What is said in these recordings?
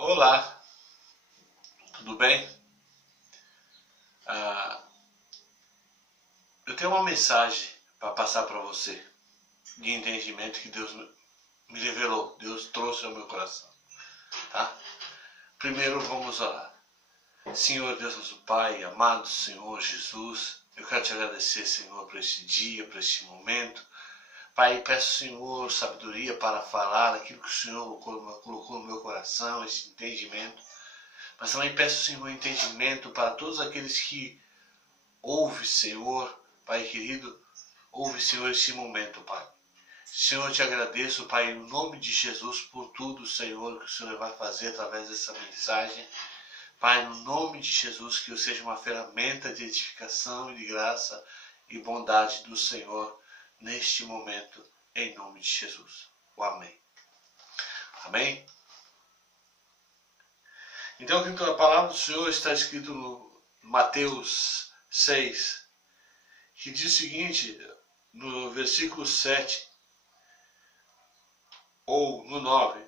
Olá, tudo bem? Ah, eu tenho uma mensagem para passar para você de entendimento que Deus me revelou, Deus trouxe ao meu coração, tá? Primeiro vamos orar. Senhor Deus nosso Pai, amado Senhor Jesus, eu quero te agradecer, Senhor, por este dia, por este momento. Pai, peço, Senhor, sabedoria para falar aquilo que o Senhor colocou no meu coração, esse entendimento. Mas também peço, Senhor, entendimento para todos aqueles que ouvem, Senhor, Pai querido, ouve, Senhor, esse momento, Pai. Senhor, eu te agradeço, Pai, em nome de Jesus, por tudo, Senhor, que o Senhor vai fazer através dessa mensagem. Pai, no nome de Jesus, que eu seja uma ferramenta de edificação e de graça e bondade do Senhor neste momento, em nome de Jesus. O amém. Amém? Então, a palavra do Senhor está escrito no Mateus 6, que diz o seguinte, no versículo 7, ou no 9,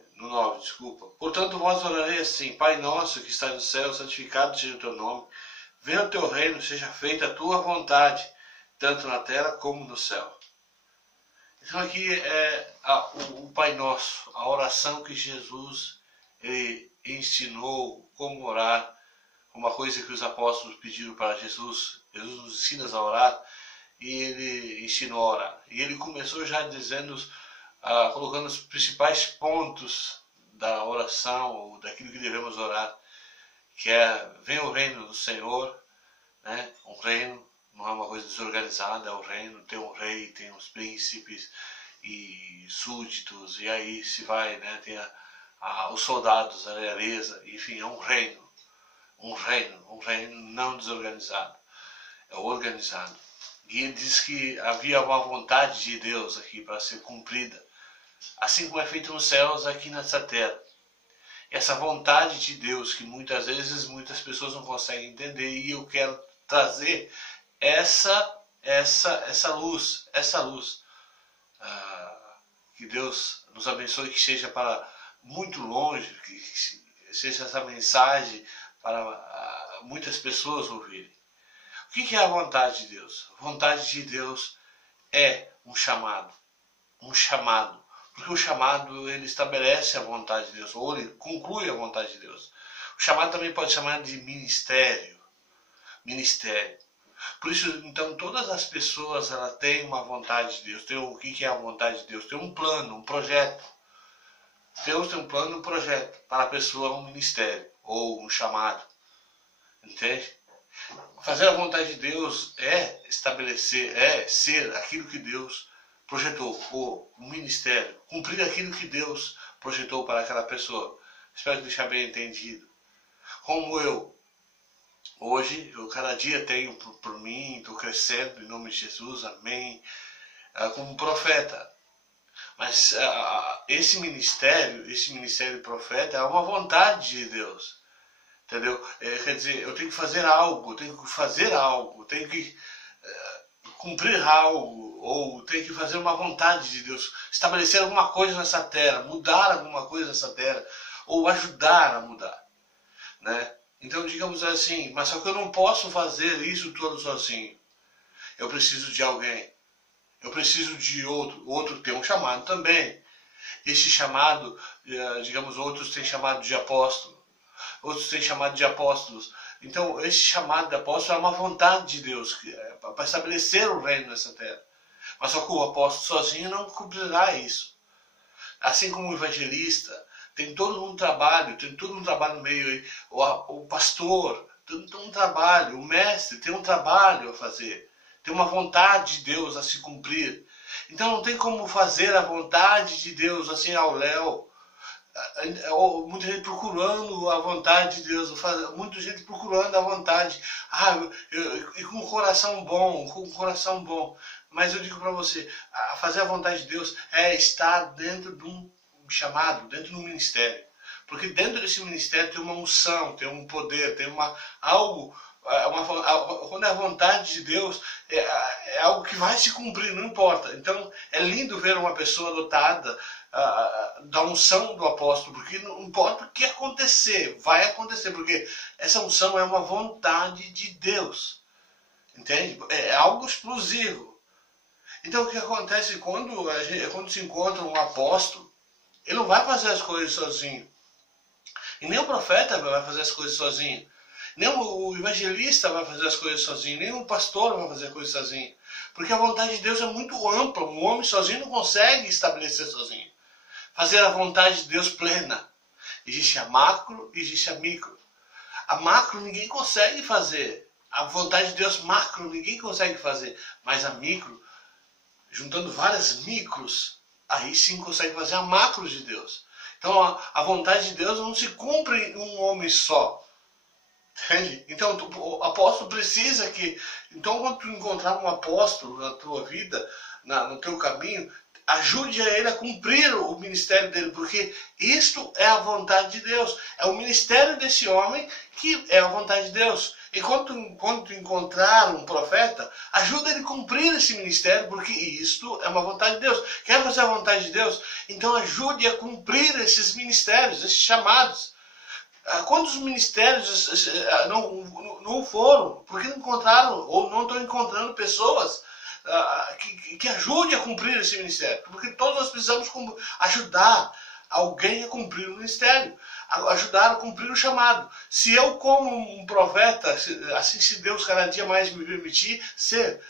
desculpa. Portanto, vós orarei assim: Pai nosso que estás no céu, santificado seja o teu nome. Venha o teu reino, seja feita a tua vontade, tanto na terra como no céu. Então aqui é o Pai Nosso, a oração que Jesus ele ensinou como orar, uma coisa que os apóstolos pediram para Jesus. Jesus nos ensina a orar e ele ensinou a orar. E ele começou já dizendo, colocando os principais pontos da oração, ou daquilo que devemos orar, que é: venha o reino do Senhor, né? Um reino não é uma coisa desorganizada, é o reino, tem um rei, tem os príncipes e súditos, e aí se vai, né? Tem os soldados, a realeza, enfim, é um reino não desorganizado, é organizado. E ele diz que havia uma vontade de Deus aqui para ser cumprida, assim como é feito nos céus, aqui nessa terra. Essa vontade de Deus que muitas vezes muitas pessoas não conseguem entender, e eu quero trazer essa luz, que Deus nos abençoe, que seja para muito longe, que seja essa mensagem para muitas pessoas ouvirem. O que é a vontade de Deus? A vontade de Deus é um chamado, porque o chamado ele estabelece a vontade de Deus, ou ele conclui a vontade de Deus. O chamado também pode chamar de ministério. Por isso, então, todas as pessoas ela têm uma vontade de Deus. O que é a vontade de Deus? Tem um plano, um projeto. Deus tem um plano, um projeto para a pessoa, um ministério ou um chamado. Entende? Fazer a vontade de Deus é estabelecer, é ser aquilo que Deus projetou, ou um ministério, cumprir aquilo que Deus projetou para aquela pessoa. Espero deixar bem entendido. Como hoje, eu cada dia tenho por mim, estou crescendo em nome de Jesus, amém, como profeta. Mas esse ministério profeta é uma vontade de Deus, entendeu? Quer dizer, eu tenho que fazer algo, tenho que cumprir algo, ou tenho que fazer uma vontade de Deus, estabelecer alguma coisa nessa terra, mudar alguma coisa nessa terra, ou ajudar a mudar, né? Então, digamos assim, mas só que eu não posso fazer isso tudo sozinho. Eu preciso de alguém. Eu preciso de outro tem um chamado também. Esse chamado, digamos, outros têm chamado de apóstolo. Outros têm chamado de apóstolos. Então, esse chamado de apóstolo é uma vontade de Deus para estabelecer o reino nessa terra. Mas só que o apóstolo sozinho não cumprirá isso. Assim como o evangelista, tem todo um trabalho no meio aí. O pastor tem um trabalho, o mestre tem um trabalho a fazer. Tem uma vontade de Deus a se cumprir. Então não tem como fazer a vontade de Deus assim ao léu. Muita gente procurando a vontade de Deus, muita gente procurando a vontade, e com um coração bom, mas eu digo para você, fazer a vontade de Deus é estar dentro de um chamado, dentro de um ministério, porque dentro desse ministério tem uma unção, tem um poder, tem algo quando é a vontade de Deus, é algo que vai se cumprir, não importa. Então é lindo ver uma pessoa dotada da unção do apóstolo, porque não importa o que acontecer, vai acontecer, porque essa unção é uma vontade de Deus, entende? É algo explosivo. Então o que acontece quando se encontra um apóstolo, ele não vai fazer as coisas sozinho, e nem o profeta vai fazer as coisas sozinho, nem o evangelista vai fazer as coisas sozinho, nem o pastor vai fazer as coisas sozinho, porque a vontade de Deus é muito ampla. Um homem sozinho não consegue estabelecer sozinho, fazer a vontade de Deus plena. Existe a macro e existe a micro. A macro ninguém consegue fazer, a vontade de Deus macro ninguém consegue fazer, mas a micro, juntando várias micros, aí sim consegue fazer a macro de Deus. Então a vontade de Deus não se cumpre em um homem só. Entende? Então o apóstolo precisa que... Então quando tu encontrar um apóstolo na tua vida, no teu caminho, ajude a ele a cumprir o ministério dele, porque isto é a vontade de Deus. É o ministério desse homem que é a vontade de Deus. E quando tu encontrar um profeta, ajuda ele a cumprir esse ministério, porque isto é uma vontade de Deus. Quer fazer a vontade de Deus? Então ajude a cumprir esses ministérios, esses chamados. Quantos ministérios não foram? Porque não encontraram, ou não estão encontrando pessoas que ajudem a cumprir esse ministério. Porque todos nós precisamos ajudar alguém a cumprir o ministério, ajudar a cumprir o chamado. Se eu, como um profeta, assim se Deus cada dia mais me permitir ser,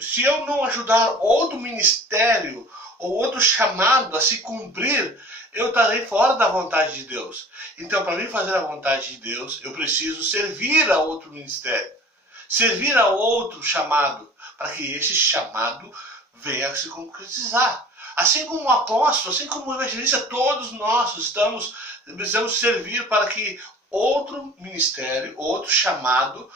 se eu não ajudar outro ministério ou outro chamado a se cumprir, eu estarei fora da vontade de Deus. Então, para mim fazer a vontade de Deus, eu preciso servir a outro ministério, servir a outro chamado, para que esse chamado venha a se concretizar. Assim como o apóstolo, assim como o evangelista, todos nós precisamos servir para que outro ministério, outro chamado,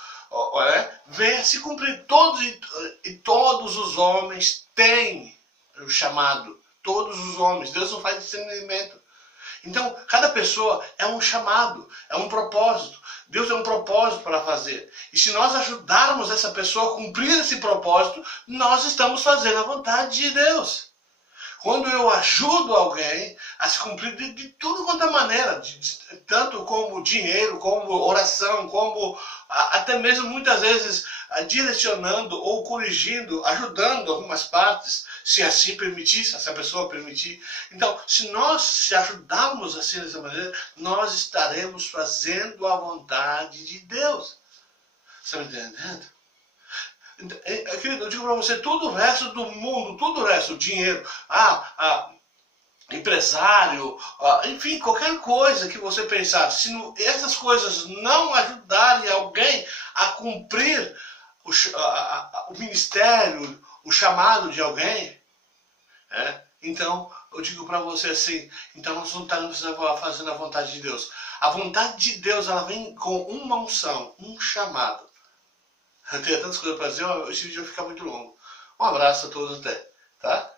venha a se cumprir. Todos os homens têm o chamado. Todos os homens. Deus não faz discernimento. Então, cada pessoa é um chamado, é um propósito. Deus tem um propósito para fazer. E se nós ajudarmos essa pessoa a cumprir esse propósito, nós estamos fazendo a vontade de Deus. Quando eu ajudo alguém a se cumprir de tudo quanto é maneira, tanto como dinheiro, como oração, como até mesmo muitas vezes direcionando ou corrigindo, ajudando algumas partes, se assim permitir, se essa pessoa permitir. Então, se nós se ajudarmos assim dessa maneira, nós estaremos fazendo a vontade de Deus. Você está me entendendo? Querido, eu digo para você, todo o resto do mundo, todo o resto, dinheiro, empresário, enfim, qualquer coisa que você pensar, se essas coisas não ajudarem alguém a cumprir o ministério, o chamado de alguém, então eu digo para você assim, então nós não estamos fazendo a vontade de Deus. A vontade de Deus, ela vem com uma unção, um chamado. Eu tenho tantas coisas para dizer, esse vídeo vai ficar muito longo. Um abraço a todos até, tá?